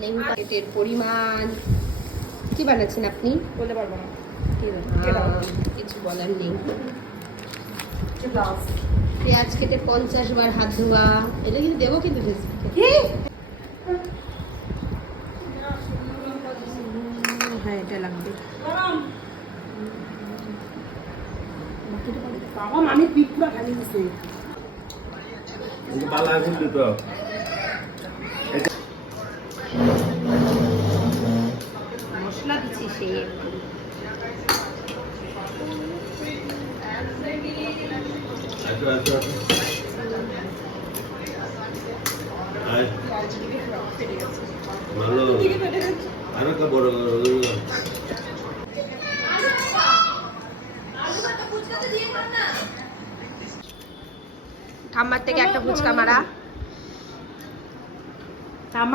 লেবু প্যাকেটের পরিমাণ কি বানাচ্ছেন আপনি? বলতে পারবো না। কিছু বলার নেই। পেঁয়াজ কেটে 50 বার হাত ধোয়া, এটা কিন্তু দেবো কিন্তু রেসিপিতে। হ্যাঁ এটা লাগবে। বাবা মানে পিঠা খালি দিছে। বালা কিন্তু তো মশলা দিচ্ছি সেই আচ্ছা আচ্ছা আয় ভালো আরো একটা বড় ঠাম্মার থেকে একটা ফুচকা মারা।